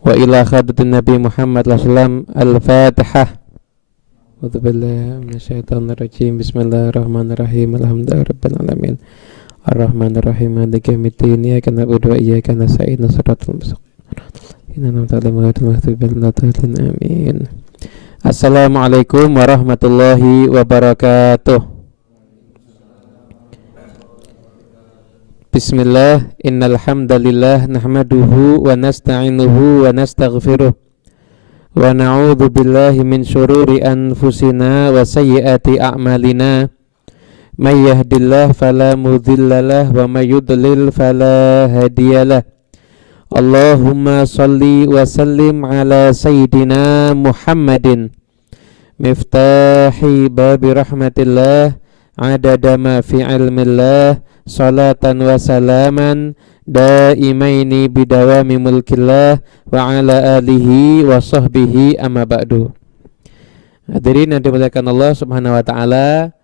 wa ila khadatin Nabi Muhammad SAW. Al-Fatihah. A'udzubillahi minasyaitonirrajim. Bismillahirrahmanirrahim. Alhamdulillahirabbil alamin. Ar-Rahmanir-Rahim. Maliki yaumiddin. Iyyaka na'budu wa iyyaka nasta'in. Shiratal mustaqim. Amin. Assalamualaikum warahmatullahi wabarakatuh. Bismillah, innal hamdalillah nahmaduhu wa nasta'inuhu wa nastaghfiruh wa na'udzu billahi min syururi anfusina wa sayyiati a'malina. May yahdihillahu fala mudhillalah wa may yudlil fala hadiyalah. Allahumma salli wa sallim ala sayyidina Muhammadin miftahi babi rahmatillah adada ma fi ilmillah salatan wa salaman daimaini bidawami mulkillah wa ala alihi wa sahbihi amma ba'du. Hadirin yang dimuliakan Allah Subhanahu wa ta'ala,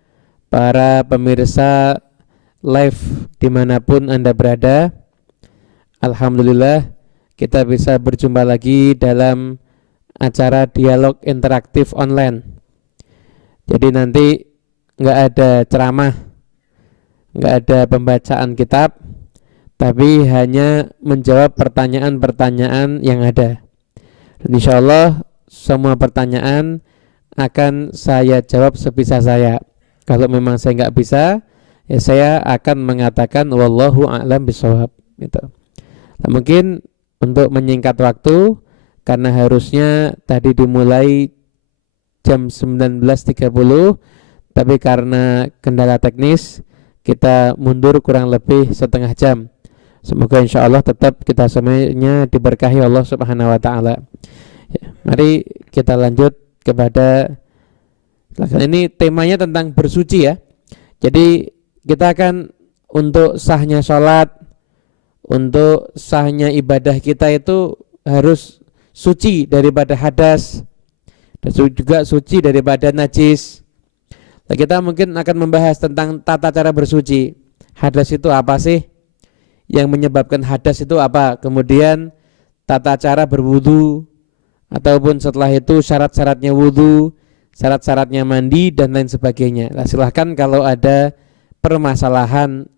para pemirsa live dimanapun Anda berada, alhamdulillah kita bisa berjumpa lagi dalam acara dialog interaktif online. Jadi nanti nggak ada ceramah, nggak ada pembacaan kitab, tapi hanya menjawab pertanyaan-pertanyaan yang ada. Dan insya Allah semua pertanyaan akan saya jawab sebisa saya. Kalau memang saya nggak bisa, ya saya akan mengatakan wallahu a'lam bishawab gitu. Nah, mungkin untuk menyingkat waktu, karena harusnya tadi dimulai jam 19.30, tapi karena kendala teknis kita mundur kurang lebih setengah jam. Semoga insya Allah tetap kita semuanya diberkahi Allah Subhanahu wa ta'ala. Ya, mari kita lanjut kepada, ini temanya tentang bersuci ya. Jadi kita akan untuk sahnya sholat, untuk sahnya ibadah kita itu harus suci daripada hadas dan juga suci daripada najis. Nah, kita mungkin akan membahas tentang tata cara bersuci. Hadas itu apa sih? Yang menyebabkan hadas itu apa? Kemudian tata cara berwudu, ataupun setelah itu syarat-syaratnya wudu, syarat-syaratnya mandi dan lain sebagainya. Nah, silahkan kalau ada permasalahan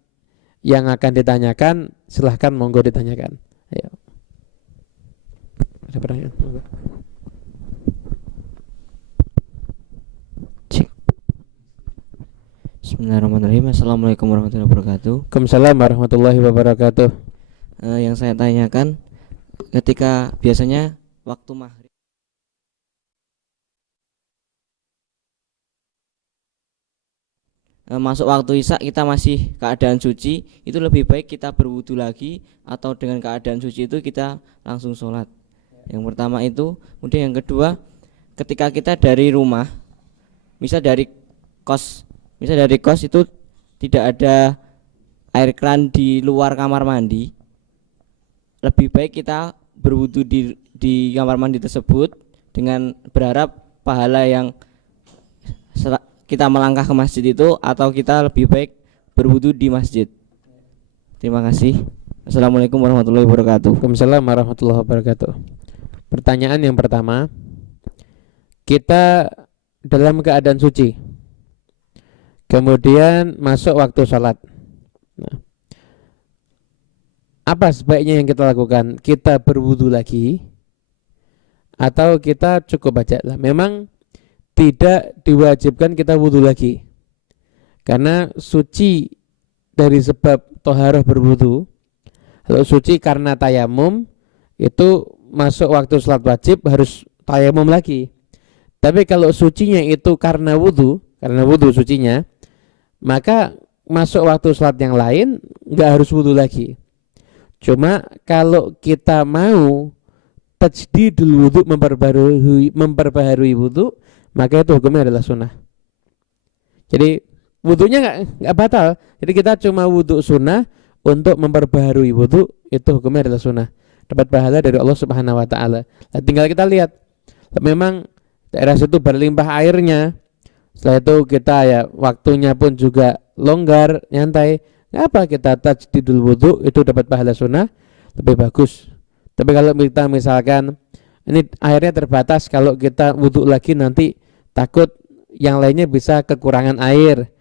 yang akan ditanyakan, silahkan monggo ditanyakan. Ayo. Ada pertanyaan? Monggo. Bismillahirrahmanirrahim. Assalamualaikum warahmatullahi wabarakatuh. Waalaikumsalam warahmatullahi wabarakatuh. Yang saya tanyakan, ketika biasanya waktu maghrib masuk waktu isya kita masih keadaan suci, itu lebih baik kita berwudu lagi atau dengan keadaan suci itu kita langsung sholat? Yang pertama itu. Kemudian yang kedua, ketika kita dari rumah, misal dari kos itu tidak ada air keran di luar kamar mandi, lebih baik kita berwudu di kamar mandi tersebut dengan berharap pahala yang kita melangkah ke masjid itu, atau kita lebih baik berwudu di masjid? Terima kasih. Assalamualaikum warahmatullahi wabarakatuh. Waalaikumsalam warahmatullahi wabarakatuh. Pertanyaan yang pertama, kita dalam keadaan suci, kemudian masuk waktu sholat. Nah, apa sebaiknya yang kita lakukan? Kita berwudu lagi atau kita cukup baca? Memang tidak diwajibkan kita wudu lagi, karena suci dari sebab toharoh berwudu. Kalau suci karena tayamum, itu masuk waktu sholat wajib harus tayamum lagi. Tapi kalau sucinya itu karena wudu sucinya, maka masuk waktu sholat yang lain nggak harus wudu lagi. Cuma kalau kita mau tajdidul wudu, memperbaharui wudu, maka itu hukumnya adalah sunnah. Jadi wudunya nggak batal. Jadi kita cuma wudu sunnah untuk memperbaharui wudu, itu hukumnya adalah sunnah. Dapat pahala dari Allah Subhanahu wa ta'ala. Nah, tinggal kita lihat, memang daerah situ berlimpah airnya, setelah itu kita ya waktunya pun juga longgar, nyantai, apa kita tajdidul wudu, itu dapat pahala sunnah, lebih bagus Tapi kalau kita misalkan ini airnya terbatas, kalau kita wudhu lagi nanti takut yang lainnya bisa kekurangan air,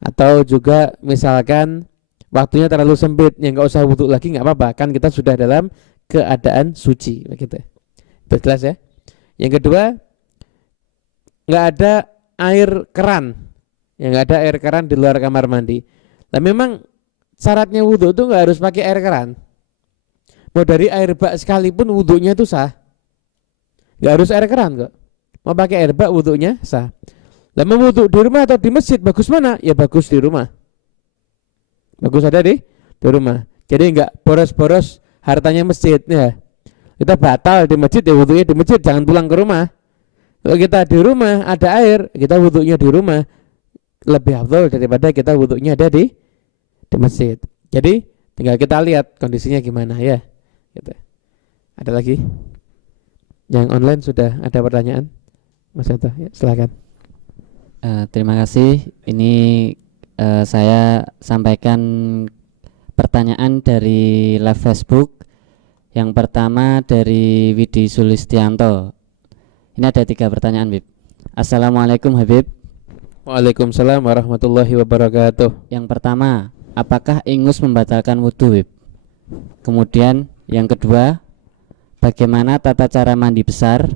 atau juga misalkan waktunya terlalu sempit, ya nggak usah wudhu lagi, nggak apa-apa, kan kita sudah dalam keadaan suci begitu. Itu jelas ya. Yang kedua, nggak ada air keran, ya nggak ada air keran di luar kamar mandi. Nah memang syaratnya wudhu itu nggak harus pakai air keran. Mau dari air bak sekalipun wudhunya itu sah, nggak harus air keran kok. Mau pakai air bak wudhunya sah. Lah mau wudhu di rumah atau di masjid, bagus mana? Ya bagus di rumah. Bagus ada di rumah. Jadi nggak boros-boros hartanya masjid ya. Kita batal di masjid ya wudhunya di masjid, jangan pulang ke rumah. Kalau kita di rumah ada air, kita wudhunya di rumah lebih afdal daripada kita wudhunya ada di masjid. Jadi tinggal kita lihat kondisinya gimana ya. Gitu. Ada lagi? Yang online sudah ada pertanyaan? Mas Ato, ya, silakan. Terima kasih. Ini saya sampaikan pertanyaan dari live Facebook. Yang pertama dari Widi Sulistianto. Ini ada 3 pertanyaan, Bib. Assalamualaikum Habib. Waalaikumsalam warahmatullahi wabarakatuh. Yang pertama, apakah ingus membatalkan wudhu, Bib? Kemudian yang kedua, bagaimana tata cara mandi besar?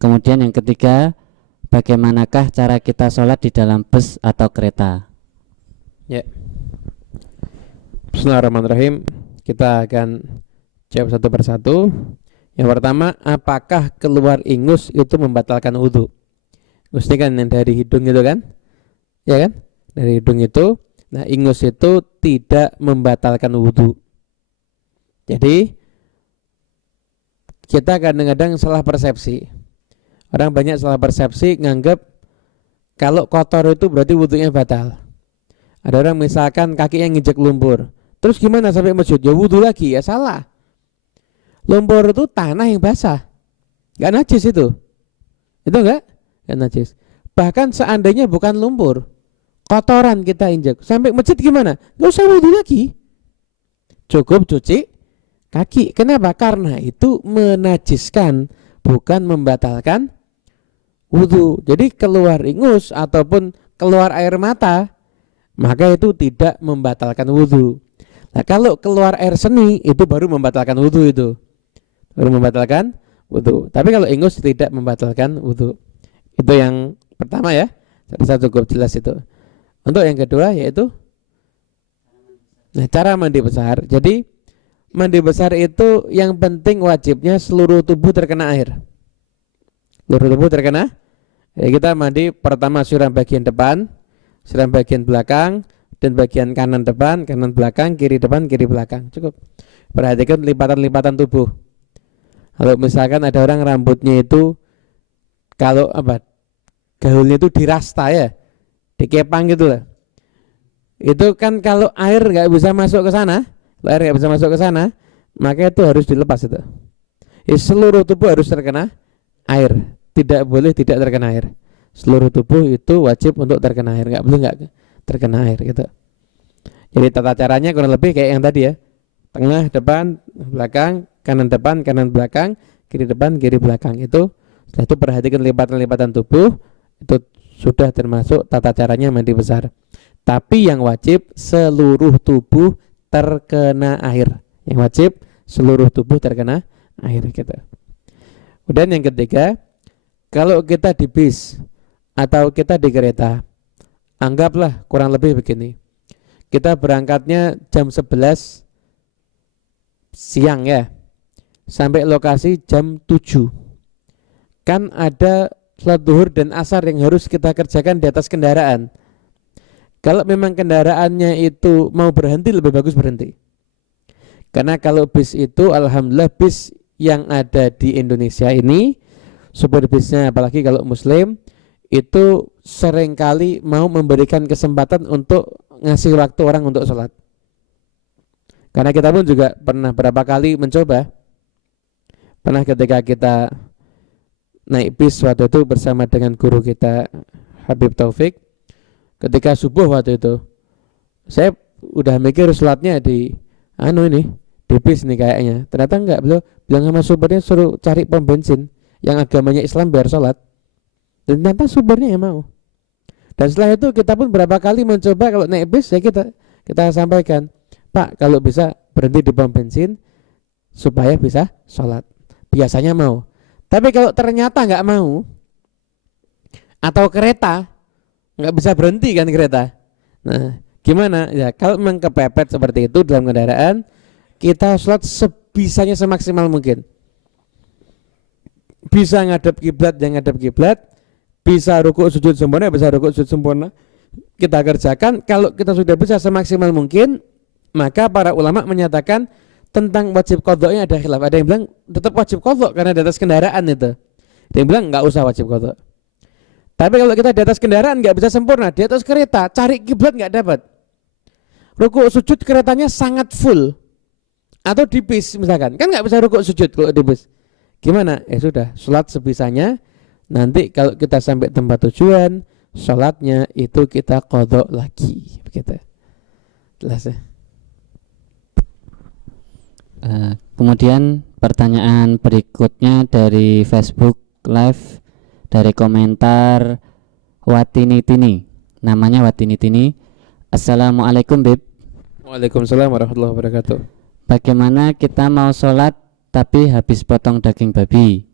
Kemudian yang ketiga, bagaimanakah cara kita sholat di dalam bus atau kereta? Ya. Bismillahirrahmanirrahim. Kita akan jawab satu persatu. Yang pertama, apakah keluar ingus itu membatalkan wudhu? Ingus ini kan yang dari hidung itu kan? Ya kan? Dari hidung itu. Nah, ingus itu tidak membatalkan wudhu. Jadi kita kadang-kadang salah persepsi. Orang banyak salah persepsi, nganggap kalau kotor itu berarti wudhunya batal. Ada orang misalkan kakinya nginjek lumpur, terus gimana sampai masjid? Ya wudhu lagi, ya salah. Lumpur itu tanah yang basah, nggak najis itu nggak najis. Bahkan seandainya bukan lumpur, kotoran kita injek sampai masjid gimana? Nggak usah wudhu lagi, cukup cuci kaki. Kenapa? Karena itu menajiskan, bukan membatalkan wudhu. Jadi keluar ingus ataupun keluar air mata, maka itu tidak membatalkan wudhu. Nah kalau keluar air seni, itu baru membatalkan wudhu, itu baru membatalkan wudhu. Tapi kalau ingus tidak membatalkan wudhu. Itu yang pertama ya. Saya cukup jelas itu. Untuk yang kedua yaitu cara mandi besar. Jadi mandi besar itu yang penting wajibnya seluruh tubuh terkena air. Seluruh tubuh terkena. Ya, kita mandi pertama siram bagian depan, siram bagian belakang, dan bagian kanan depan, kanan belakang, kiri depan, kiri belakang. Cukup. Perhatikan lipatan-lipatan tubuh. Kalau misalkan ada orang rambutnya itu kalau gaulnya itu dirasta ya, dikepang gitu lah. Itu kan kalau air nggak bisa masuk ke sana, maka itu harus dilepas itu. Seluruh tubuh harus terkena air, tidak boleh tidak terkena air. Seluruh tubuh itu wajib untuk terkena air, nggak boleh nggak terkena air gitu. Jadi tata caranya kurang lebih kayak yang tadi ya, tengah, depan, belakang, kanan depan, kanan belakang, kiri depan, kiri belakang. Itu setelah itu perhatikan lipatan-lipatan tubuh, itu sudah termasuk tata caranya mandi besar. Tapi yang wajib seluruh tubuh terkena air. Yang wajib seluruh tubuh terkena air gitu. Kemudian yang ketiga, kalau kita di bis atau kita di kereta, anggaplah kurang lebih begini. Kita berangkatnya jam 11 siang ya, sampai lokasi jam 7. Kan ada salat zuhur dan asar yang harus kita kerjakan di atas kendaraan. Kalau memang kendaraannya itu mau berhenti, lebih bagus berhenti. Karena kalau bis itu, alhamdulillah bis yang ada di Indonesia ini, supir bisnya apalagi kalau muslim, itu seringkali mau memberikan kesempatan untuk ngasih waktu orang untuk sholat. Karena kita pun juga pernah berapa kali mencoba. Pernah ketika kita naik bis waktu itu bersama dengan guru kita Habib Taufik, ketika subuh waktu itu saya udah mikir sholatnya di di bis nih kayaknya. Ternyata enggak, beliau bilang sama supirnya suruh cari pom bensin yang agamanya Islam biar sholat. Dan ternyata supirnya yang mau. Dan setelah itu kita pun berapa kali mencoba kalau naik bis ya kita sampaikan, Pak kalau bisa berhenti di pom bensin supaya bisa sholat. Biasanya mau. Tapi kalau ternyata nggak mau, atau kereta nggak bisa berhenti kan kereta. Nah gimana ya kalau memang kepepet seperti itu dalam kendaraan, kita sholat sebisanya semaksimal mungkin. Bisa ngadep kiblat yang ngadep kiblat, bisa rukuk sujud sempurna, bisa rukuk sujud sempurna, kita kerjakan. Kalau kita sudah bisa semaksimal mungkin, maka para ulama menyatakan tentang wajib qadha'nya ada khilaf. Ada yang bilang tetap wajib qadha' karena di atas kendaraan itu. Ada yang bilang enggak usah wajib qadha'. Tapi kalau kita di atas kendaraan enggak bisa sempurna, di atas kereta cari kiblat enggak dapat. Rukuk sujud keretanya sangat full. Atau di bis misalkan, kan enggak bisa rukuk sujud kalau di bis. Gimana? Sudah, sholat sebisanya. Nanti kalau kita sampai tempat tujuan, sholatnya itu kita qadha' lagi. Begitu. Jelas ya? Kemudian pertanyaan berikutnya dari Facebook Live, dari komentar Watini Tini, namanya Watini Tini. Assalamualaikum Bib. Waalaikumsalam warahmatullahi wabarakatuh. Bagaimana kita mau sholat tapi habis potong daging babi?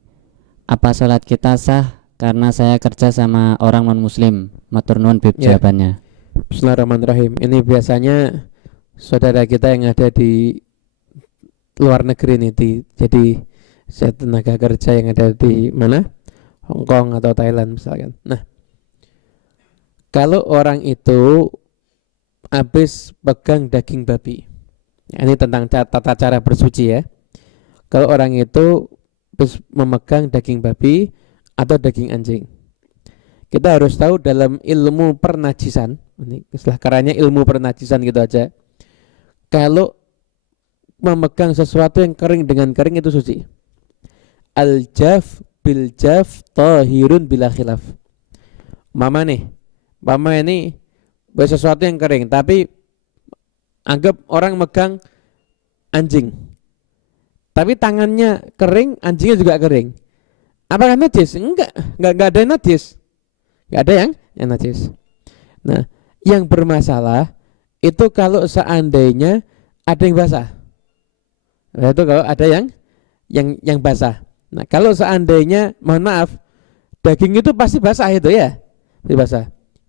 Apa sholat kita sah? Karena saya kerja sama orang non muslim. Matur nuwun Bib jawabannya. Bismillahirrahmanirrahim. Ini biasanya saudara kita yang ada di luar negeri nih, jadi saya tenaga kerja yang ada di mana, Hong Kong atau Thailand misalkan. Nah, kalau orang itu habis pegang daging babi, ini tentang tata cara bersuci ya. Kalau orang itu habis memegang daging babi atau daging anjing, kita harus tahu dalam ilmu pernajisan, ini istilah kerennya ilmu pernajisan gitu aja. Kalau memegang sesuatu yang kering dengan kering itu suci. Al-jaf bil jaf tahirun bila khilaf. Mama ini sesuatu yang kering, tapi anggap orang megang anjing, tapi tangannya kering, anjingnya juga kering. Apakah najis? Enggak ada yang najis. Enggak ada yang najis. Nah, yang bermasalah itu kalau seandainya ada yang basah. Nah, itu kalau ada yang basah. Nah, kalau seandainya mohon maaf daging itu pasti basah itu ya. Pasti basah.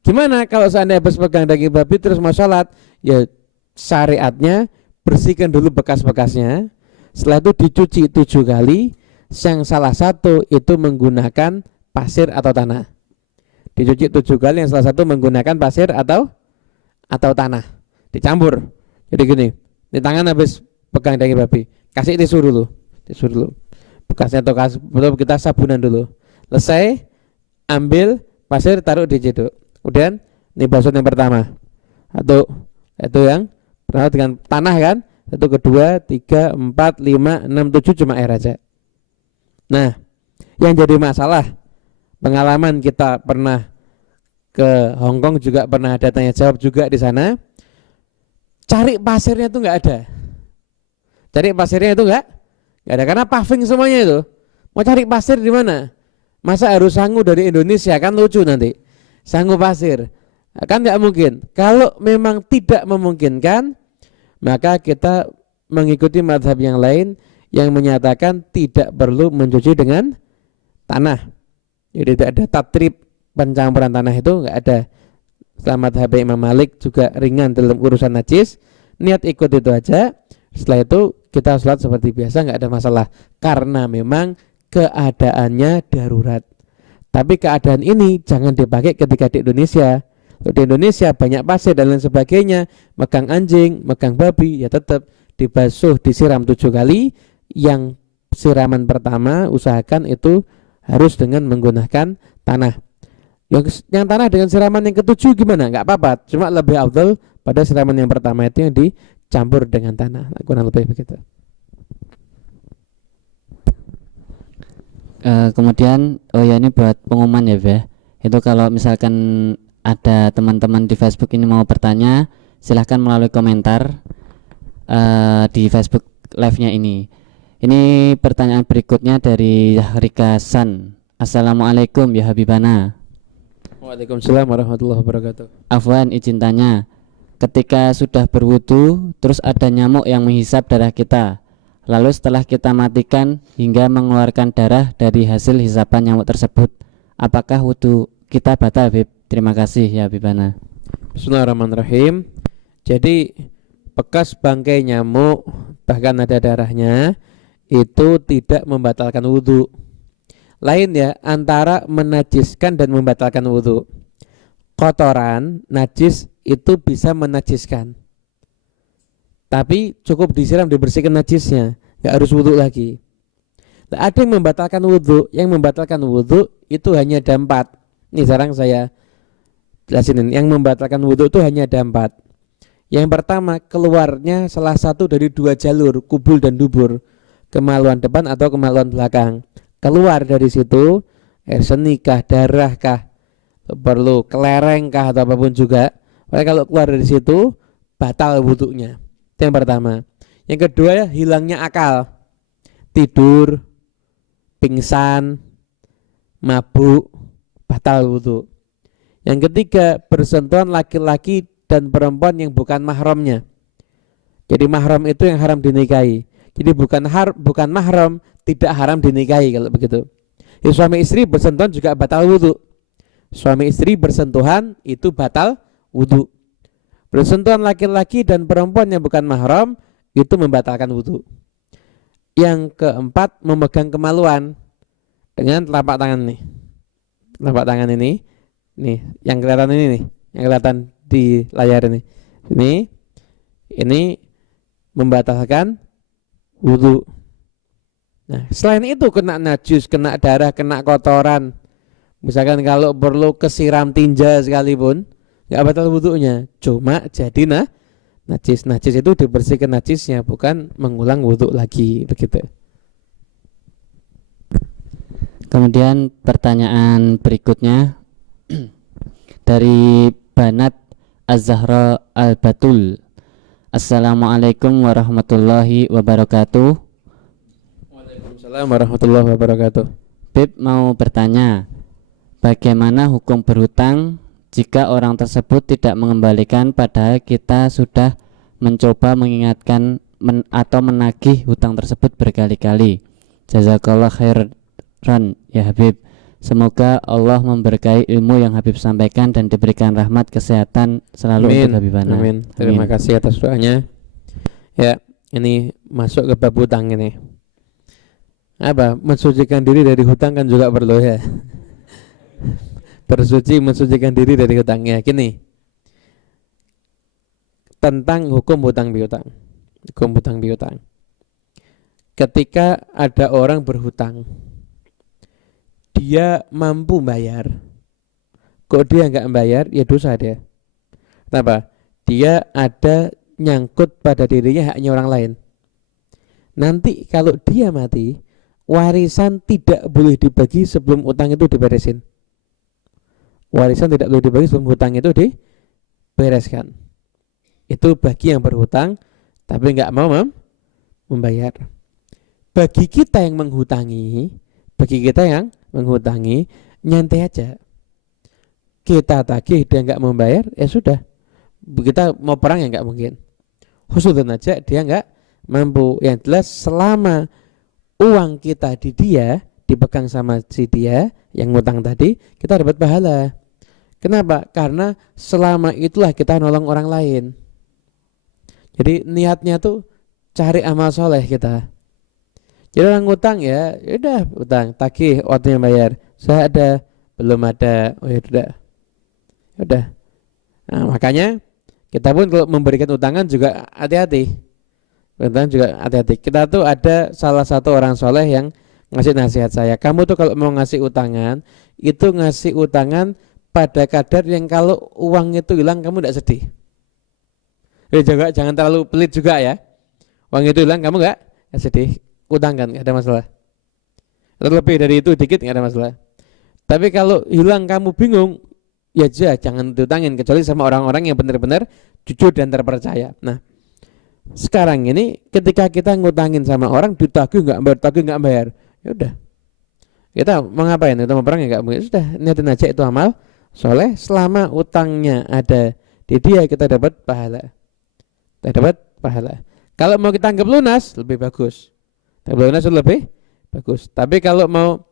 Gimana kalau seandainya habis pegang daging babi terus mau sholat? Ya syariatnya bersihkan dulu bekas-bekasnya. Setelah itu dicuci 7 kali. Yang salah satu itu menggunakan pasir atau tanah. Dicuci 7 kali, yang salah satu menggunakan pasir atau tanah. Dicampur. Jadi gini, di tangan habis pegang daging babi, kasih tisu dulu, bekasnya atau kita sabunan dulu. Selesai, ambil pasir taruh di jeduk. Kemudian ini basuh yang pertama, itu yang pertama dengan tanah kan, itu kedua, 3, 4, 5, 6, 7 cuma air aja. Nah, yang jadi masalah, pengalaman kita pernah ke Hong Kong juga pernah ada tanya jawab juga di sana, cari pasirnya itu nggak ada. Cari pasirnya itu enggak ada karena paving semuanya itu. Mau cari pasir di mana? Masa harus sangu dari Indonesia, kan lucu nanti. Sangu pasir. Kan enggak mungkin. Kalau memang tidak memungkinkan, maka kita mengikuti mazhab yang lain yang menyatakan tidak perlu mencuci dengan tanah. Jadi tidak ada tatrib, pencampuran tanah itu enggak ada. Selamat mazhab Imam Malik juga ringan dalam urusan najis. Niat ikut itu aja. Setelah itu kita sholat seperti biasa, nggak ada masalah karena memang keadaannya darurat. Tapi keadaan ini jangan dipakai ketika di Indonesia. Di Indonesia banyak pasir dan lain sebagainya, megang anjing, megang babi, ya tetap dibasuh, disiram 7 kali. Yang siraman pertama usahakan itu harus dengan menggunakan tanah. Yang tanah dengan siraman yang ketujuh gimana? Nggak apa-apa, cuma lebih afdal pada siraman yang pertama itu yang dicampur dengan tanah. Kurang lebih begitu. Kemudian ini buat pengumuman ya Beh. Itu kalau misalkan ada teman-teman di Facebook ini mau bertanya, silahkan melalui komentar di Facebook live-nya ini. Ini pertanyaan berikutnya dari Rika San. Assalamualaikum ya Habibana. Waalaikumsalam warahmatullahi wabarakatuh. Afwan, izin tanya. Ketika sudah berwudu, terus ada nyamuk yang menghisap darah kita. Lalu setelah kita matikan hingga mengeluarkan darah dari hasil hisapan nyamuk tersebut, apakah wudu kita batal, Habib? Terima kasih ya Habibana. Bismillahirrahmanirrahim. Jadi bekas bangkai nyamuk bahkan ada darahnya itu tidak membatalkan wudhu. Lain ya antara menajiskan dan membatalkan wudhu. Kotoran, najis itu bisa menajiskan, tapi cukup disiram dibersihkan najisnya, nggak harus wudhu lagi. Nah, ada yang membatalkan wudhu. Yang membatalkan wudhu itu hanya ada 4. Ini jarang saya jelasin. Yang membatalkan wudhu itu hanya ada 4. Yang pertama, keluarnya salah satu dari 2 jalur, kubul dan dubur, kemaluan depan atau kemaluan belakang. Keluar dari situ air seni kah, darah kah, perlu kelereng kah atau apapun juga. Oleh kalau keluar dari situ batal wudhunya. Itu yang pertama. Yang kedua ya hilangnya akal, tidur, pingsan, mabuk, batal wudhu. Yang ketiga, bersentuhan laki-laki dan perempuan yang bukan mahramnya. Jadi mahram itu yang haram dinikahi. Jadi bukan mahram tidak haram dinikahi kalau begitu. Ya, suami istri bersentuhan juga batal wudhu. Suami istri bersentuhan itu batal wudhu. Bersentuhan laki-laki dan perempuan yang bukan mahram itu membatalkan wudhu. Yang keempat, memegang kemaluan dengan telapak tangan nih. Telapak tangan ini, nih yang kelihatan ini nih, yang kelihatan di layar ini. Ini membatalkan wudhu. Nah, selain itu kena najis, kena darah, kena kotoran. Misalkan kalau perlu kesiram tinja sekalipun, nggak batal wudhunya. Cuma jadi najis itu dibersihkan najisnya, bukan mengulang wudhu lagi begitu. Kemudian pertanyaan berikutnya dari Banat Az-Zahra Al-Batul. Assalamualaikum warahmatullahi wabarakatuh. Waalaikumsalam warahmatullahi wabarakatuh. Bib mau bertanya, bagaimana hukum berhutang jika orang tersebut tidak mengembalikan padahal kita sudah mencoba mengingatkan atau menagih hutang tersebut berkali-kali? Jazakallah khairan ya Habib. Semoga Allah memberkahi ilmu yang Habib sampaikan dan diberikan rahmat kesehatan selalu untuk Habibana. Amin. Terima kasih atas doanya. Ya, ini masuk ke bab hutang ini. Apa? Mensucikan diri dari hutang kan juga perlu ya. Bersuci mensucikan diri dari hutangnya. Gini. Tentang hukum hutang piutang. Hukum hutang piutang. Ketika ada orang berhutang, dia mampu bayar, kok dia nggak bayar, ya dosa dia. Kenapa? Dia ada nyangkut pada dirinya haknya orang lain. Nanti kalau dia mati, warisan tidak boleh dibagi sebelum utang itu diberesin. Warisan tidak boleh dibagi sebelum hutang itu dibereskan. Itu bagi yang berhutang tapi nggak mau membayar. Bagi kita yang menghutangi, nyantai aja. Kita tagih dia nggak membayar, ya sudah. Kita mau perang ya nggak mungkin. Husnuzon aja dia nggak mampu. Yang jelas selama uang kita di dia dipegang sama si dia yang ngutang tadi, kita dapat pahala. Kenapa? Karena selama itulah kita nolong orang lain. Jadi niatnya tuh cari amal soleh kita. Jadi orang ngutang ya udah utang, tagih, waktunya bayar. Saya ada, belum ada, oh ya udah. Nah, makanya kita pun kalau memberikan utangan juga hati-hati. Kita tuh ada salah satu orang soleh yang ngasih nasihat saya. Kamu tuh kalau mau ngasih utangan, itu ngasih utangan pada kadar yang kalau uang itu hilang kamu tidak sedih. Juga jangan terlalu pelit juga ya. Uang itu hilang kamu nggak sedih. Utang kan nggak ada masalah. Lebih dari itu dikit nggak ada masalah. Tapi kalau hilang kamu bingung, ya jangan diutangin kecuali sama orang-orang yang benar-benar jujur dan terpercaya. Nah, Sekarang ini ketika kita ngutangin sama orang, ditagih nggak bayar, ya udah. Kita mau ngapain? Kita mau perang ya nggak mungkin. Sudah, niatin aja itu amal soleh. Selama utangnya ada di dia, kita dapat pahala. Kita dapat pahala. Kalau mau kita anggap lunas, lebih bagus. Anggap lunas lebih bagus. Tapi kalau mau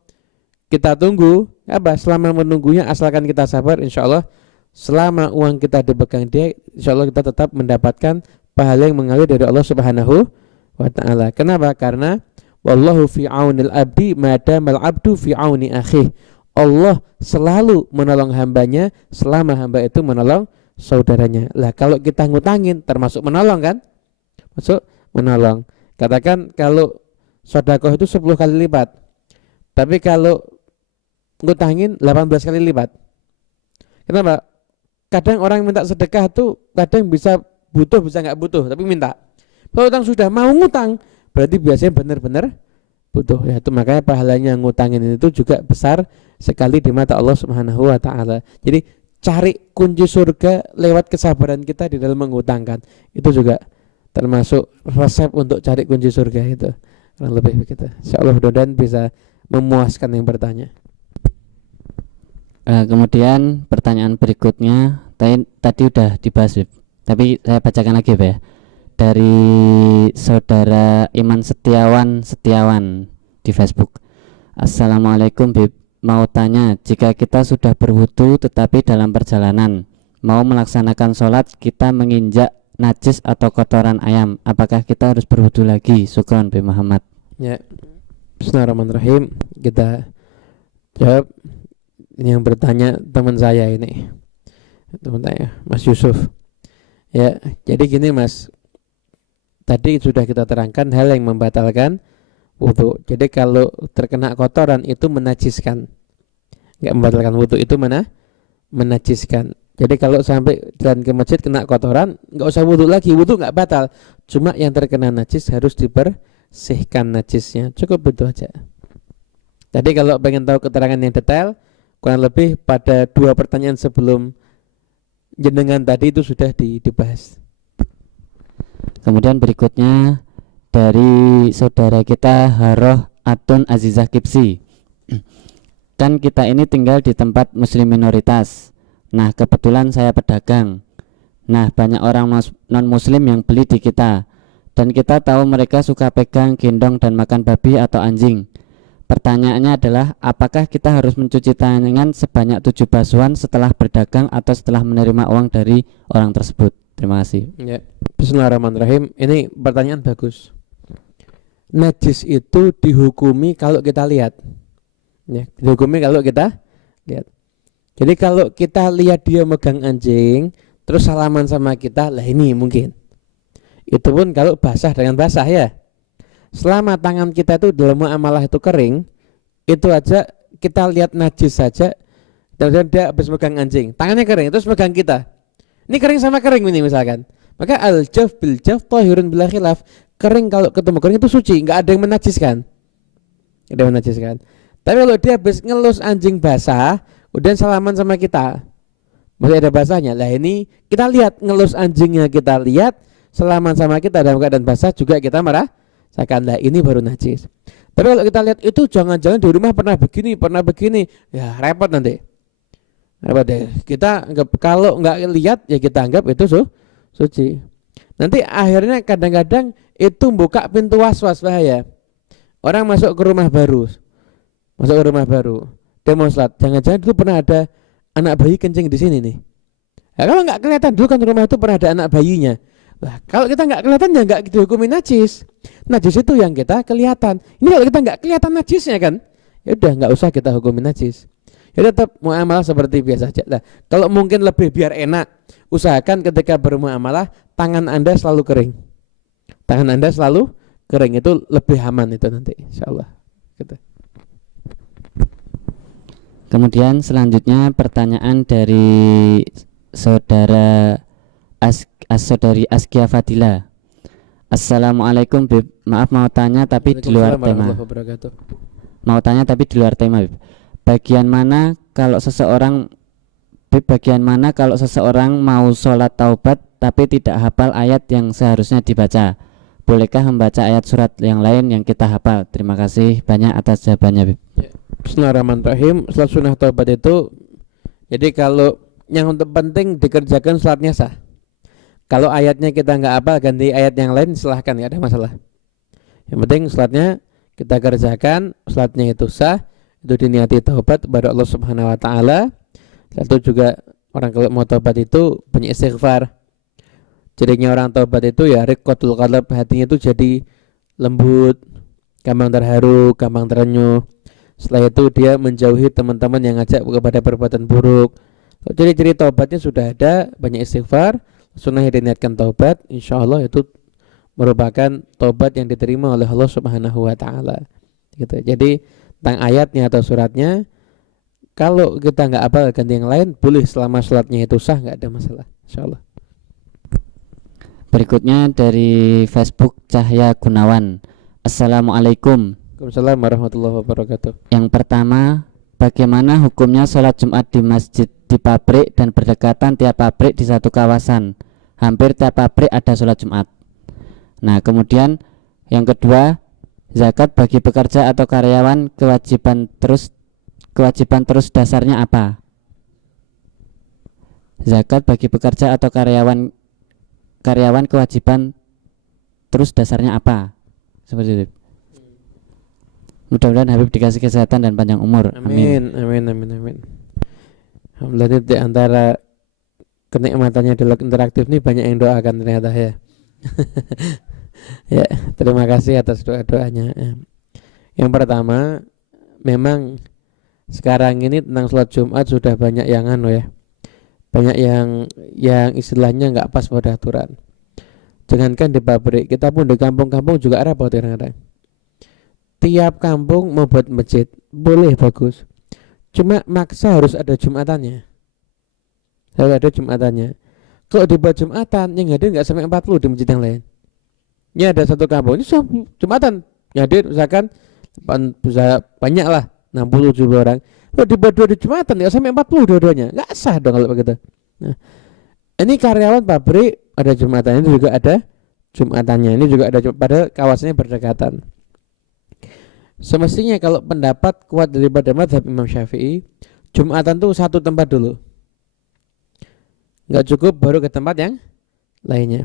kita tunggu, apa? Selama menunggunya, asalkan kita sabar, insya Allah selama uang kita dipegang dia, insya Allah kita tetap mendapatkan pahala yang mengalir dari Allah Subhanahu wa Ta'ala. Kenapa? Karena wallahu fi aunil abdi madamal abdu fi auni akhih. Allah selalu menolong hambanya selama hamba itu menolong saudaranya. Lah kalau kita ngutangin termasuk menolong kan? Masuk menolong. Katakan kalau sedekah itu 10 kali lipat. Tapi kalau ngutangin 18 kali lipat. Kenapa? Kadang orang minta sedekah tuh kadang bisa butuh bisa nggak butuh tapi minta. Kalau utang sudah mau ngutang berarti biasanya benar-benar butuh. Ya itu makanya pahalanya ngutangin itu juga besar sekali di mata Allah Subhanahu wa Ta'ala. Jadi cari kunci surga lewat kesabaran kita di dalam mengutangkan. Itu juga termasuk resep untuk cari kunci surga itu. Kurang lebih begitu. Insyaallah mudah-mudahan bisa memuaskan yang bertanya. Kemudian pertanyaan berikutnya tadi udah dibahas, tapi saya bacakan lagi Pak ya. Dari saudara Iman Setiawan di Facebook. Assalamualaikum Bib, mau tanya, jika kita sudah berwudu tetapi dalam perjalanan mau melaksanakan sholat kita menginjak najis atau kotoran ayam, apakah kita harus berwudu lagi? Syukron Bib Muhammad. Ya, Bismillahirrahmanirrahim. Kita jawab. Ini yang bertanya teman saya ini, teman saya Mas Yusuf. Ya, jadi gini Mas, tadi sudah kita terangkan hal yang membatalkan wudu. Jadi kalau terkena kotoran itu menajiskan, nggak membatalkan wudu, itu menajiskan. Jadi kalau sampai jalan ke masjid kena kotoran, nggak usah wudu lagi, wudu nggak batal. Cuma yang terkena najis harus dibersihkan najisnya, cukup itu aja. Tadi kalau pengen tahu keterangan yang detail, kurang lebih pada 2 pertanyaan sebelum jenengan tadi itu sudah dibahas. Kemudian berikutnya dari saudara kita Haroh Atun Azizah Kipsi. Kan kita ini tinggal di tempat muslim minoritas. Nah kebetulan saya pedagang. Nah banyak orang non muslim yang beli di kita. Dan kita tahu mereka suka pegang, gendong dan makan babi atau anjing. Pertanyaannya adalah, apakah kita harus mencuci tangan sebanyak 7 basuhan setelah berdagang atau setelah menerima uang dari orang tersebut? Terima kasih. Ya. Bismillahirrahmanirrahim. Ini pertanyaan bagus. Najis itu dihukumi kalau kita lihat. Ya, dihukumi kalau kita lihat. Jadi kalau kita lihat dia megang anjing, terus salaman sama kita, lah ini mungkin. Itu pun kalau basah dengan basah ya. Selama tangan kita itu dalam muamalah itu kering, itu aja kita lihat najis saja. Dan dia habis megang anjing, tangannya kering, terus megang kita. Ini kering sama kering ini misalkan. Maka al-jaf bil jaf tahirun bila khilaf. Kering kalau ketemu kering itu suci, nggak ada yang menajiskan. Nggak ada yang menajiskan. Tapi kalau dia habis ngelus anjing basah, udah salaman sama kita, masih ada basahnya. Lah ini kita lihat ngelus anjingnya, kita lihat salaman sama kita dalam keadaan basah juga kita marah. Seakan ini baru najis. Tapi kalau kita lihat itu jangan-jangan di rumah pernah begini, ya repot nanti. Repot deh. Kita anggap, kalau nggak lihat ya kita anggap itu suci. Nanti akhirnya kadang-kadang itu buka pintu was-was, bahaya. Orang masuk ke rumah baru, dia mau sholat. Jangan-jangan dulu pernah ada anak bayi kencing di sini nih. Ya, kalau nggak kelihatan dulu kan rumah itu pernah ada anak bayinya. Lah, kalau kita nggak kelihatan ya nggak dihukumi najis. Najis itu yang kita kelihatan. Ini kalau kita nggak kelihatan najisnya kan, ya udah nggak usah kita hukumi najis. Ya tetap muamalah seperti biasa aja. Nah, kalau mungkin lebih biar enak, usahakan ketika bermuamalah tangan Anda selalu kering. Tangan Anda selalu kering, itu lebih aman itu nanti, insyaallah. Gitu. Kemudian selanjutnya pertanyaan dari saudara saudari Askia Fadila. Assalamualaikum Bib, maaf mau tanya tapi di luar tema. Mau tanya tapi di luar tema Bib. Bagian mana kalau seseorang mau sholat taubat tapi tidak hafal ayat yang seharusnya dibaca. Bolehkah membaca ayat surat yang lain yang kita hafal? Terima kasih banyak atas jawabannya, Bib. Bismillahirrahmanirrahim. Salat sunnah taubat itu, jadi kalau yang untuk penting dikerjakan salatnya sah. Kalau ayatnya kita nggak hafal, ganti ayat yang lain, silahkan, nggak ada masalah. Yang penting salatnya kita kerjakan, salatnya itu sah, itu diniati taubat kepada Allah Subhanahu wa taala. Satu juga orang kalau mau taubat itu banyak istighfar. Jadinya orang taubat itu ya riqqatul qalb, hatinya itu jadi lembut, gampang terharu, gampang terenyuh. Setelah itu dia menjauhi teman-teman yang ngajak kepada perbuatan buruk. Jadi ciri taubatnya sudah ada, banyak istighfar, sunnah yang diniatkan taubat, insyaallah itu merupakan taubat yang diterima oleh Allah Subhanahu wa taala. Gitu. Jadi tentang ayatnya atau suratnya, kalau kita nggak hafal ganti yang lain, boleh selama salatnya itu sah, nggak ada masalah, insyaallah. Berikutnya dari Facebook Cahya Gunawan. Assalamualaikum. Waalaikumsalam warahmatullahi wabarakatuh. Yang pertama, bagaimana hukumnya sholat Jumat di masjid di pabrik dan berdekatan tiap pabrik di satu kawasan? Hampir tiap pabrik ada sholat Jumat. Nah, kemudian yang kedua, zakat bagi pekerja atau karyawan kewajiban terus dasarnya apa? Zakat bagi pekerja atau karyawan kewajiban terus dasarnya apa? Seperti itu. Mudah-mudahan Habib dikasih kesehatan dan panjang umur. Amin. Alhamdulillah, di antara kenikmatannya dialog interaktif ini banyak yang doakan ternyata ya. Ya, terima kasih atas doa-doanya. Yang pertama, memang sekarang ini tentang sholat Jumat sudah banyak yang ya. Banyak yang istilahnya nggak pas pada aturan. Jangankan di pabrik, kita pun di kampung-kampung juga repot kadang-kadang. Tiap kampung mau buat masjid, boleh bagus. Cuma maksa harus ada Jumatannya. Harus ada Jumatannya. Kalau dibuat Jumatan, yang hadir nggak sampai 40 di masjid yang lain. Ini ada satu kampung, ini Jumatan. Yang hadir misalkan banyak lah, 60-70 orang. Kalau dibuat dua di Jumatan, nggak sampai 40 dua-duanya. Nggak sah dong kalau begitu. Nah, ini karyawan pabrik ada Jumatan, ini juga ada Jumatannya. Ini juga ada pada kawasannya berdekatan. Semestinya kalau pendapat kuat daripada mazhab Imam Syafi'i, Jumatan tuh satu tempat dulu, nggak cukup baru ke tempat yang lainnya,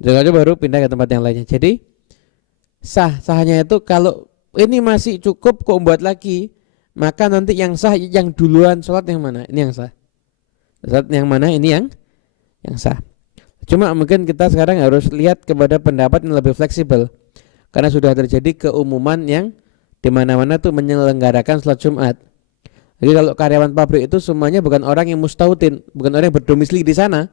jangan baru pindah ke tempat yang lainnya. Jadi sahnya itu kalau ini masih cukup kok buat lagi, maka nanti yang sah yang duluan sholat yang mana, ini yang sah. Sholat yang mana, ini yang sah. Cuma mungkin kita sekarang harus lihat kepada pendapat yang lebih fleksibel, karena sudah terjadi keumuman yang di mana-mana tuh menyelenggarakan sholat Jumat. Jadi kalau karyawan pabrik itu semuanya bukan orang yang mustautin, bukan orang yang berdomisili di sana,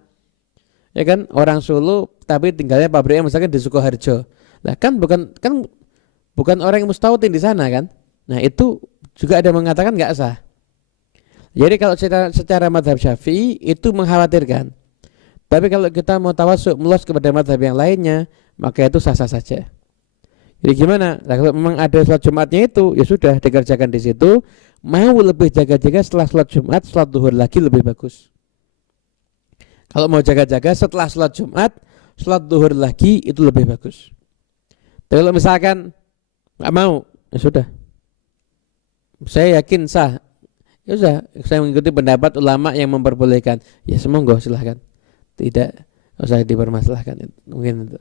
ya kan, orang Solo tapi tinggalnya pabriknya misalkan di Sukoharjo. Lah kan bukan orang yang mustautin di sana kan. Nah itu juga ada mengatakan nggak sah. Jadi kalau secara mazhab Syafi'i itu mengkhawatirkan. Tapi kalau kita mau tawasuk melos kepada mazhab yang lainnya, maka itu sah-sah saja. Jadi gimana? Nah, kalau memang ada sholat Jumatnya itu, ya sudah dikerjakan di situ. Mau lebih jaga-jaga setelah sholat Jumat, sholat duhur lagi lebih bagus. Kalau mau jaga-jaga setelah sholat Jumat, sholat duhur lagi itu lebih bagus. Tapi kalau misalkan nggak mau, ya sudah. Saya yakin sah. Ya sudah, saya mengikuti pendapat ulama yang memperbolehkan. Ya semoga silahkan. Tidak usah dipermasalahkan. Mungkin itu.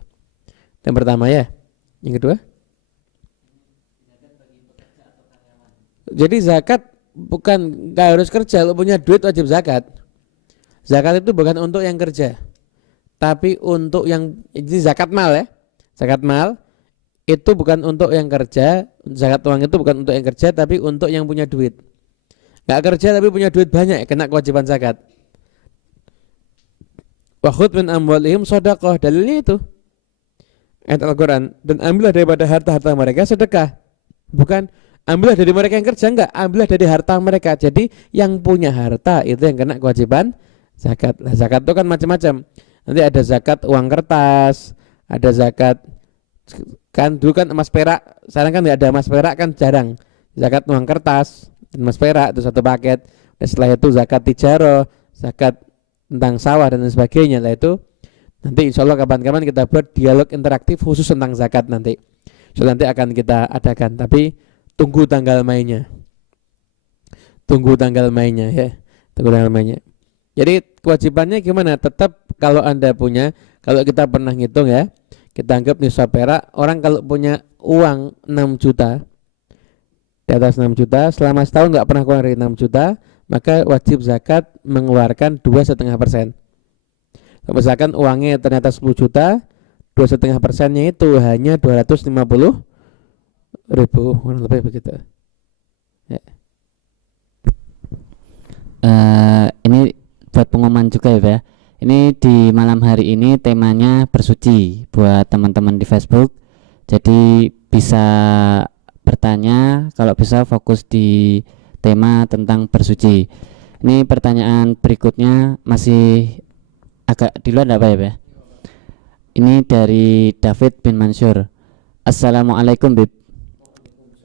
Yang pertama ya. Yang kedua, jadi zakat bukan gak harus kerja, lo punya duit wajib zakat. Zakat itu bukan untuk yang kerja, tapi untuk yang ini zakat mal ya. Zakat mal itu bukan untuk yang kerja, zakat uang itu bukan untuk yang kerja, tapi untuk yang punya duit. Gak kerja tapi punya duit banyak, kena kewajiban zakat. Wa khudh min amwalihim shadaqah, dalilnya itu ayat Al-Quran, dan ambillah daripada harta-harta mereka sedekah. Bukan ambillah dari mereka yang kerja, enggak, ambillah dari harta mereka. Jadi yang punya harta itu yang kena kewajiban zakat. Nah, zakat itu kan macam-macam. Nanti ada zakat uang kertas, ada zakat kan dulu kan emas perak, sekarang kan tidak ada emas perak kan jarang. Zakat uang kertas, emas perak itu satu paket. Dan setelah itu zakat tijaroh, zakat tentang sawah dan sebagainya. Lah itu Nanti insya Allah kapan-kapan kita buat dialog interaktif khusus tentang zakat nanti. So, nanti akan kita adakan, tapi tunggu tanggal mainnya. Tunggu tanggal mainnya ya. Tunggu tanggal mainnya. Jadi kewajibannya gimana? Tetap kalau Anda punya, kalau kita pernah ngitung ya, kita anggap nisab perak, orang kalau punya uang 6 juta, di atas 6 juta, selama setahun nggak pernah kurang dari 6 juta, maka wajib zakat mengeluarkan 2,5%. Misalkan uangnya ternyata 10 juta, 2,5%-nya itu hanya 250.000, kurang lebih begitu. Ya. Ini buat pengumuman juga ya Pak ya. Ini di malam hari ini temanya bersuci buat teman-teman di Facebook. Jadi bisa bertanya, kalau bisa fokus di tema tentang bersuci. Ini pertanyaan berikutnya masih agak di luar apa ya Pak? Ini dari David bin Mansur. Assalamualaikum Bib.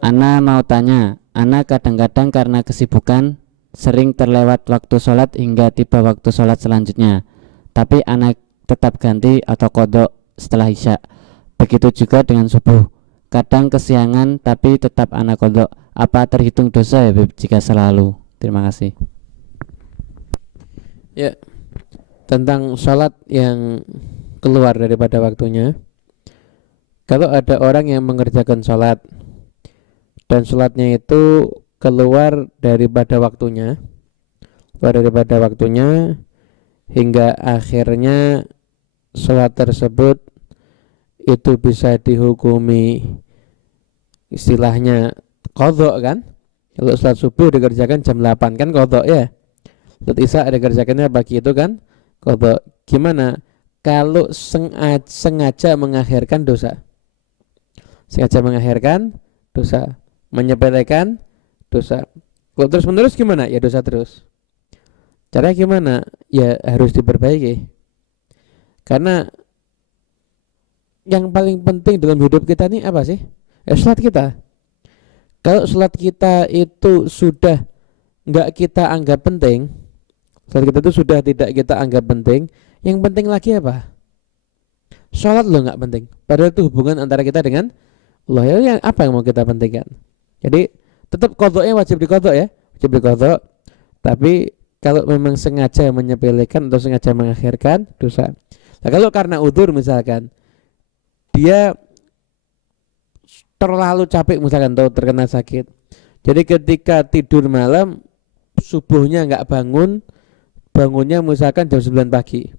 Ana mau tanya, Ana kadang-kadang karena kesibukan sering terlewat waktu sholat hingga tiba waktu sholat selanjutnya. Tapi Ana tetap ganti atau qadha setelah isya. Begitu juga dengan subuh. Kadang kesiangan tapi tetap Ana qadha. Apa terhitung dosa ya Bib jika selalu? Terima kasih. Ya. Tentang sholat yang keluar daripada waktunya, kalau ada orang yang mengerjakan sholat dan sholatnya itu keluar daripada waktunya hingga akhirnya sholat tersebut itu bisa dihukumi istilahnya qadha kan. Kalau sholat subuh dikerjakan jam 8 kan qadha ya. Sholat isya dikerjakannya pagi itu kan qadha. Gimana kalau sengaja mengakhirkan dosa? Sengaja mengakhirkan dosa, menyepelekan dosa. Kalau terus menerus gimana? Ya dosa terus. Caranya gimana? Ya harus diperbaiki. Karena yang paling penting dalam hidup kita ini apa sih? Ya sholat kita. Kalau sholat kita itu sudah nggak kita anggap penting, sholat kita itu sudah tidak kita anggap penting, yang penting lagi apa? Sholat lo nggak penting. Padahal itu hubungan antara kita dengan Allah. Ya, apa yang mau kita pentingkan? Jadi tetap qadha wajib diqadha ya, wajib diqadha. Tapi kalau memang sengaja menyepelekan atau sengaja mengakhirkan dosa. Nah, kalau karena udzur misalkan dia terlalu capek misalkan atau terkena sakit, jadi ketika tidur malam subuhnya nggak bangunnya misalkan jam 9 pagi,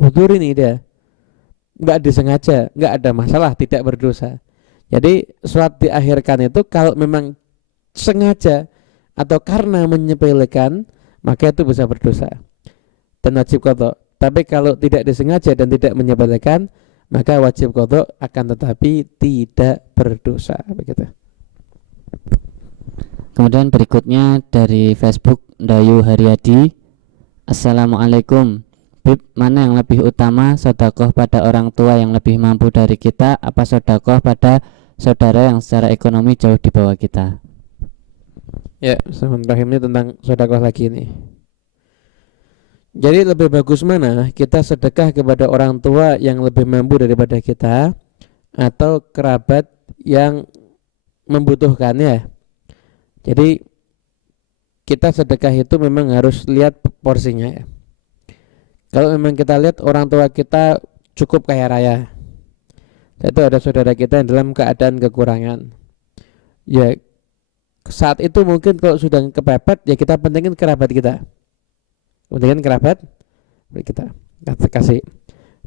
udzur ini dia nggak disengaja, nggak ada masalah, tidak berdosa. Jadi sholat diakhirkan itu kalau memang sengaja atau karena menyepelekan, maka itu bisa berdosa dan wajib qadha. Tapi kalau tidak disengaja dan tidak menyepelekan, maka wajib qadha akan tetapi tidak berdosa begitu. Kemudian berikutnya dari Facebook Dayu Haryadi. Assalamualaikum Bib, mana yang lebih utama, sedekah pada orang tua yang lebih mampu dari kita, apa sedekah pada saudara yang secara ekonomi jauh di bawah kita? Ya, Bismillahirrahmanirrahim, ini tentang sedekah lagi ini. Jadi lebih bagus mana, kita sedekah kepada orang tua yang lebih mampu daripada kita atau kerabat yang membutuhkannya? Jadi kita sedekah itu memang harus lihat porsinya ya. Kalau memang kita lihat orang tua kita cukup kaya raya, itu ada saudara kita yang dalam keadaan kekurangan, ya saat itu mungkin kalau sudah kepepet, ya kita pentingin kerabat kita, kasih.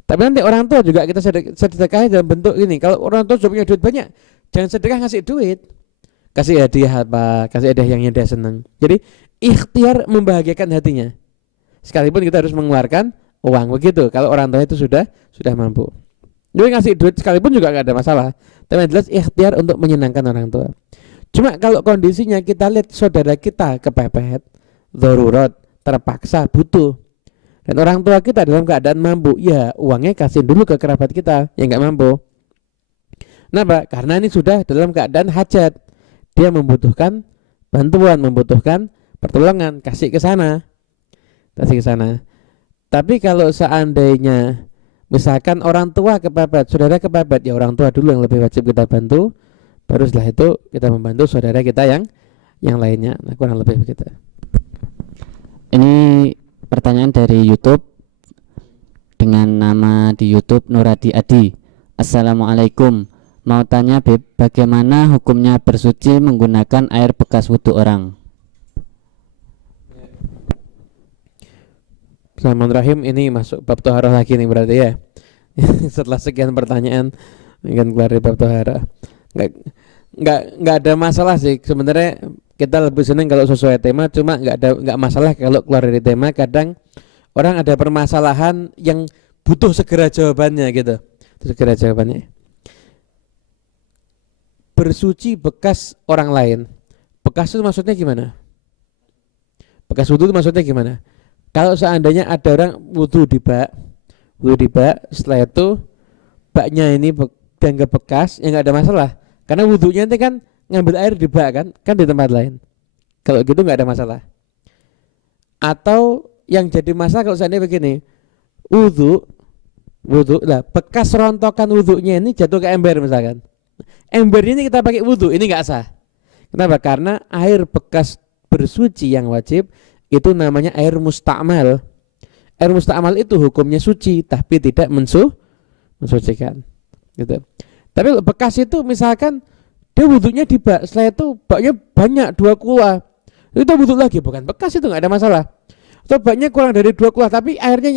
Tapi nanti orang tua juga kita sedekah dalam bentuk ini. Kalau orang tua sudah punya duit banyak, jangan sedekah ngasih duit, kasih hadiah apa, kasih hadiah yang dia senang. Jadi ikhtiar membahagiakan hatinya, sekalipun kita harus mengeluarkan uang begitu. Kalau orang tua itu sudah mampu, jadi ngasih duit sekalipun juga nggak ada masalah. Tapi yang jelas ikhtiar untuk menyenangkan orang tua. Cuma kalau kondisinya kita lihat saudara kita kepepet, darurat, terpaksa, butuh, dan orang tua kita dalam keadaan mampu, ya uangnya kasih dulu ke kerabat kita yang nggak mampu. Kenapa? Karena ini sudah dalam keadaan hajat, dia membutuhkan bantuan, membutuhkan pertolongan, kasih ke sana. Tapi kalau seandainya Misalkan orang tua kepepet, saudara kepepet, ya orang tua dulu yang lebih wajib kita bantu, baru setelah itu kita membantu saudara kita yang lainnya. Nah, kurang lebih begitu. Ini pertanyaan dari YouTube dengan nama di YouTube Nuradi Adi. Assalamualaikum. Mau tanya Beb, bagaimana hukumnya bersuci menggunakan air bekas wudhu orang? Bismillahirrahmanirrahim. Ini masuk bab toharoh lagi nih berarti ya. Setelah sekian pertanyaan akan keluar dari bab toharoh. Nggak ada masalah sih sebenarnya. Kita lebih senang kalau sesuai tema, cuma nggak masalah kalau keluar dari tema. Kadang orang ada permasalahan yang butuh segera jawabannya gitu. Segera jawabannya. Bersuci bekas orang lain. Bekas itu maksudnya gimana? Bekas wudhu itu maksudnya gimana? Kalau seandainya ada orang wudhu di bak, setelah itu baknya ini dianggap bekas, ya nggak ada masalah. Karena wudhunya nanti kan ngambil air di bak kan di tempat lain. Kalau gitu nggak ada masalah. Atau yang jadi masalah kalau seandainya begini, wudhu lah, bekas rontokan wudhunya ini jatuh ke ember misalkan. Ember ini kita pakai wudhu, ini nggak sah. Kenapa? Karena air bekas bersuci yang wajib itu namanya air musta'mal. Air musta'mal itu hukumnya suci tapi tidak mensucikan. Gitu. Tapi bekas itu misalkan dia wudhunya di bak, setelah itu baknya banyak 2 kula. Itu wudhu lagi, bukan bekas, itu nggak ada masalah. Atau baknya kurang dari 2 kula tapi airnya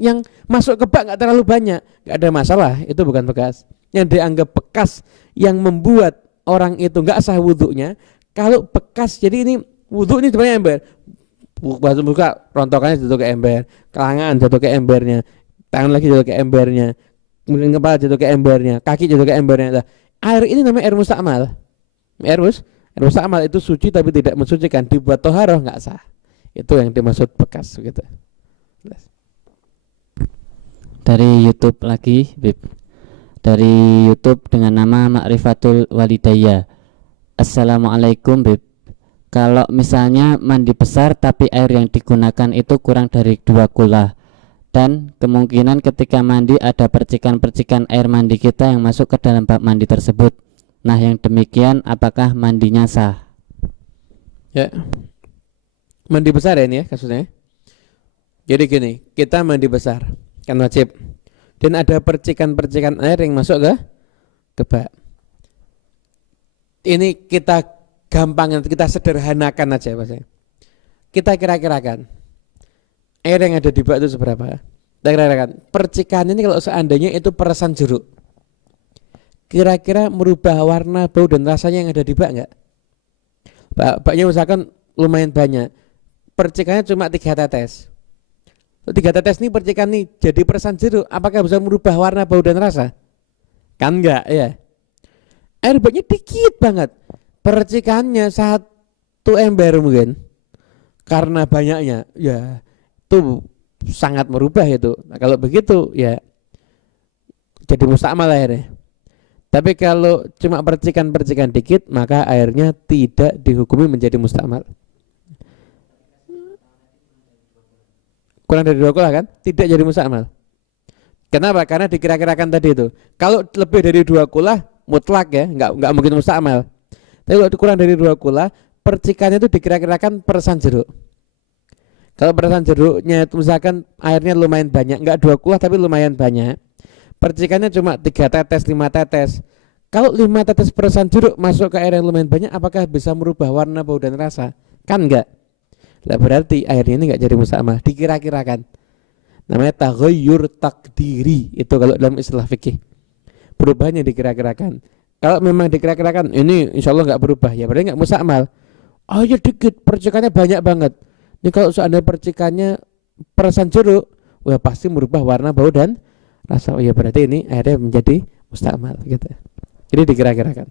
yang masuk ke bak nggak terlalu banyak, nggak ada masalah, itu bukan bekas. Yang dianggap bekas yang membuat orang itu nggak sah wudhunya kalau bekas. Jadi ini wudhu ini sebenarnya ember, buka rontokannya jatuh ke ember, kelangan jatuh ke embernya, tangan lagi jatuh ke embernya, kemudian kepala jatuh ke embernya, kaki jatuh ke embernya. Nah, air ini namanya air musta'mal. Air musta'mal itu suci tapi tidak mensucikan, dibuat toharoh nggak sah. Itu yang dimaksud bekas gitu. Dari YouTube lagi, Bib. Dari YouTube dengan nama Ma'rifatul Walidayya. Assalamualaikum Bib. Kalau misalnya mandi besar tapi air yang digunakan itu kurang dari 2 kula, dan kemungkinan ketika mandi ada percikan-percikan air mandi kita yang masuk ke dalam bak mandi tersebut. Nah, yang demikian apakah mandinya sah? Ya, mandi besar ya ini ya kasusnya. Jadi gini, kita mandi besar kan wajib, dan ada percikan-percikan air yang masuk ke bak. Ini kita gampang, kita sederhanakan aja Mas. Kita kira-kirakan air yang ada di bak itu seberapa? Kita kira-kirakan percikan ini kalau seandainya itu peresan jeruk, kira-kira merubah warna, bau dan rasanya yang ada di bak enggak? Baknya misalkan lumayan banyak, percikannya cuma 3 tetes. 3 tetes ini percikan nih jadi peresan jeruk, apakah bisa merubah warna, bau dan rasa? Kan enggak ya. Air baknya dikit banget, percikannya 1 ember mungkin, karena banyaknya ya itu sangat merubah itu. Nah, kalau begitu ya jadi musta'mal airnya. Tapi kalau cuma percikan-percikan dikit, maka airnya tidak dihukumi menjadi musta'mal. Kurang dari 2 kula kan tidak jadi musta'mal. Kenapa? Karena dikira-kirakan tadi itu. Kalau lebih dari 2 kula mutlak ya, enggak mungkin musta'mal. Tapi kalau kurang dari 2 kula, percikannya itu dikira-kirakan peresan jeruk. Kalau peresan jeruknya itu misalkan airnya lumayan banyak, enggak 2 kula tapi lumayan banyak, percikannya cuma 3 tetes, 5 tetes. Kalau 5 tetes peresan jeruk masuk ke air yang lumayan banyak, apakah bisa merubah warna, bau dan rasa? Kan enggak. Lah berarti airnya ini enggak jadi musta'mal, dikira-kirakan. Namanya taghayyur takdiri, itu kalau dalam istilah fikih. Perubahannya dikira-kirakan. Kalau memang dikira-kirakan ini insya Allah enggak berubah, ya berarti enggak musta'mal. Oh ya dikit, percikannya banyak banget. Ini kalau seandainya percikannya peresan jeruk, wah pasti merubah warna, bau dan rasa. Oh ya berarti ini airnya menjadi musta'mal gitu. Jadi dikira-kirakan.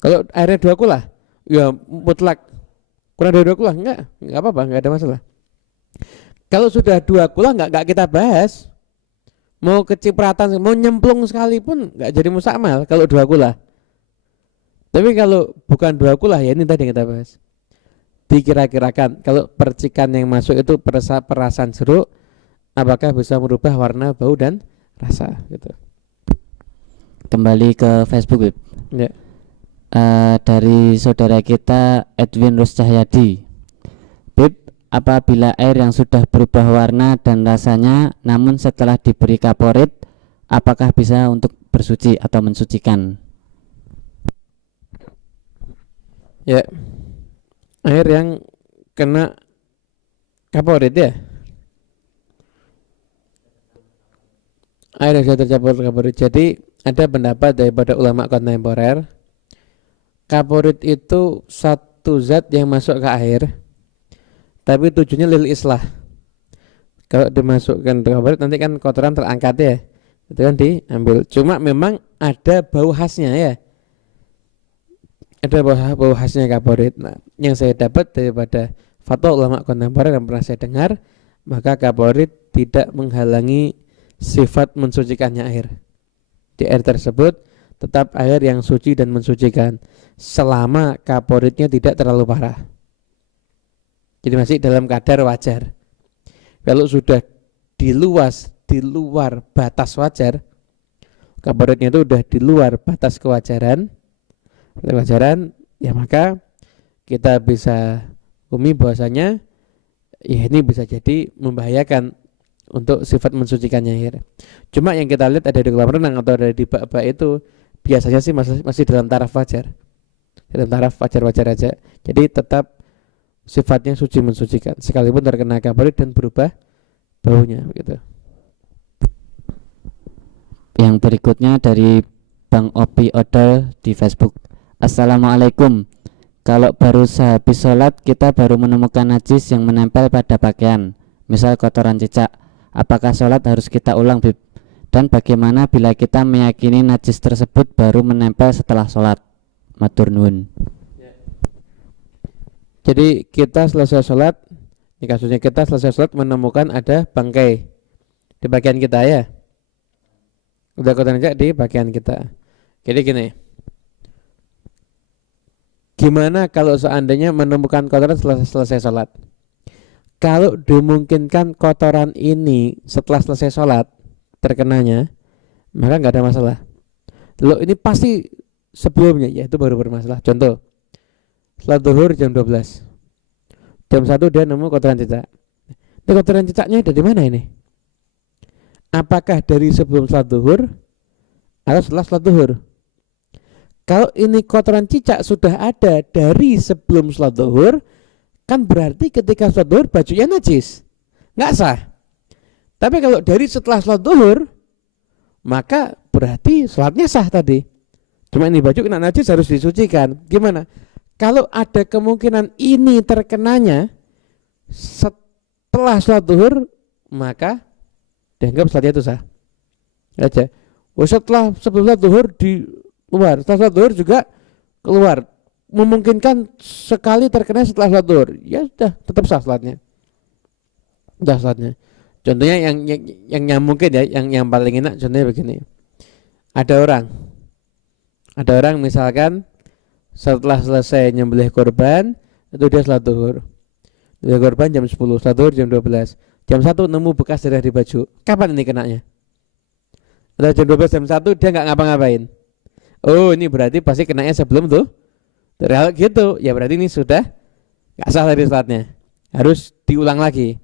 Kalau airnya 2 kula, ya mutlak. Kurang dari 2 kula enggak apa-apa, enggak ada masalah. Kalau sudah 2 kula enggak kita bahas. Mau kecipratan, mau nyemplung sekalipun enggak jadi musta'mal kalau 2 kula. Tapi kalau bukan 2 kula ya ini tadi yang kita bahas. Dikira-kirakan kalau percikan yang masuk itu perasan jeruk apakah bisa merubah warna, bau dan rasa gitu. Kembali ke Facebook, Bib. Ya. Dari saudara kita Edwin Ruscahyadi. Bib, apabila air yang sudah berubah warna dan rasanya namun setelah diberi kaporit, apakah bisa untuk bersuci atau mensucikan? Ya. Air yang kena kaporit ya. Air yang sudah tercampur kaporit. Jadi ada pendapat daripada ulama kontemporer, kaporit itu satu zat yang masuk ke air, tapi tujuannya lil islah. Kalau dimasukkan ke kaporit nanti kan kotoran terangkat ya, itu kan diambil. Cuma memang ada bau khasnya ya, ada bau khasnya kaporit. Nah, yang saya dapat daripada fatwa ulama kontemporer yang pernah saya dengar, maka kaporit tidak menghalangi sifat mensucikannya air. Di air tersebut tetap air yang suci dan mensucikan selama kaporitnya tidak terlalu parah. Jadi masih dalam kadar wajar. Kalau sudah di luar batas wajar, kaporitnya itu sudah di luar batas kewajaran, ya maka kita bisa hukumi bahwasanya ya ini bisa jadi membahayakan untuk sifat mensucikannya air. Cuma yang kita lihat ada di kolam renang atau ada di bak-bak itu biasanya sih masih dalam taraf wajar. Dalam taraf wajar-wajar aja. Jadi tetap sifatnya suci mensucikan sekalipun terkena kaporit dan berubah baunya begitu. Yang berikutnya dari Bang Opi Odol di Facebook. Assalamualaikum. Kalau baru sehabis sholat kita baru menemukan najis yang menempel pada pakaian, misal kotoran cicak, apakah sholat harus kita ulang, Bib? Dan bagaimana bila kita meyakini najis tersebut baru menempel setelah sholat? Matur nuwun. Jadi kita selesai sholat, ini kasusnya kita selesai sholat menemukan ada bangkai di bagian kita ya, udah kotoran cicak di bagian kita. Jadi gini, gimana kalau seandainya menemukan kotoran selesai sholat? Kalau dimungkinkan kotoran ini setelah selesai sholat terkenanya, maka nggak ada masalah. Loh ini pasti sebelumnya, ya itu baru bermasalah. Contoh, sholat zuhur jam 12, jam 1 dia nemu kotoran cicak. Ini kotoran cicaknya dari mana ini? Apakah dari sebelum sholat zuhur atau setelah sholat zuhur? Kalau ini kotoran cicak sudah ada dari sebelum sholat zuhur, kan berarti ketika sholat zuhur bajunya najis, nggak sah. Tapi kalau dari setelah sholat zuhur, maka berarti sholatnya sah tadi. Cuma ini baju kena najis harus disucikan. Gimana? Kalau ada kemungkinan ini terkenanya setelah sholat zuhur, maka dianggap sholatnya itu sah. Aja. Setelah sebelum sholat zuhur di luar, setelah sholat zuhur juga keluar. Memungkinkan sekali terkena setelah sholat zuhur, ya sudah tetap sah sholatnya. Sudah sholatnya. Contohnya yang mungkin ya, yang paling enak contohnya begini. Ada orang misalkan setelah selesai nyembelih korban itu dia sholat zuhur. Nyembelih korban jam 10, sholat zuhur jam 12. Jam 1 nemu bekas darah di baju. Kapan ini kenanya? Atau jam 12 jam 1 dia nggak ngapa-ngapain. Oh, ini berarti pasti kenanya sebelum tuh. Kalau gitu, ya berarti ini sudah nggak sah tadi sholatnya, harus diulang lagi.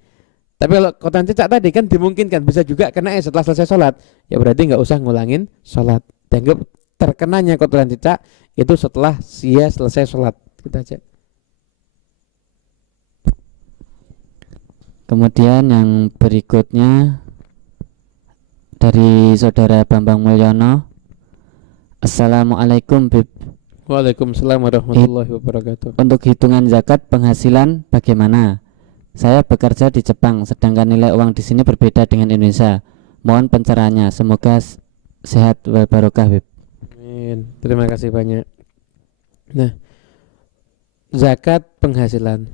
Tapi kalau kotoran cicak tadi kan dimungkinkan bisa juga kena setelah selesai sholat, ya berarti nggak usah ngulangin sholat. Dianggap terkenanya kotoran cicak itu setelah dia selesai sholat. Kita cek. Kemudian yang berikutnya dari saudara Bambang Mulyono. Assalamualaikum, Bib. Waalaikumsalam warahmatullahi wabarakatuh. Untuk hitungan zakat penghasilan bagaimana? Saya bekerja di Jepang, sedangkan nilai uang di sini berbeda dengan Indonesia. Mohon pencerahannya. Semoga sehat wal barokah, Bib. Amin. Terima kasih banyak. Nah, zakat penghasilan.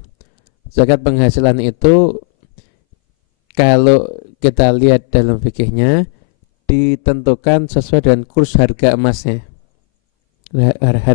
Zakat penghasilan itu kalau kita lihat dalam fikihnya ditentukan sesuai dengan kurs harga emasnya. Harga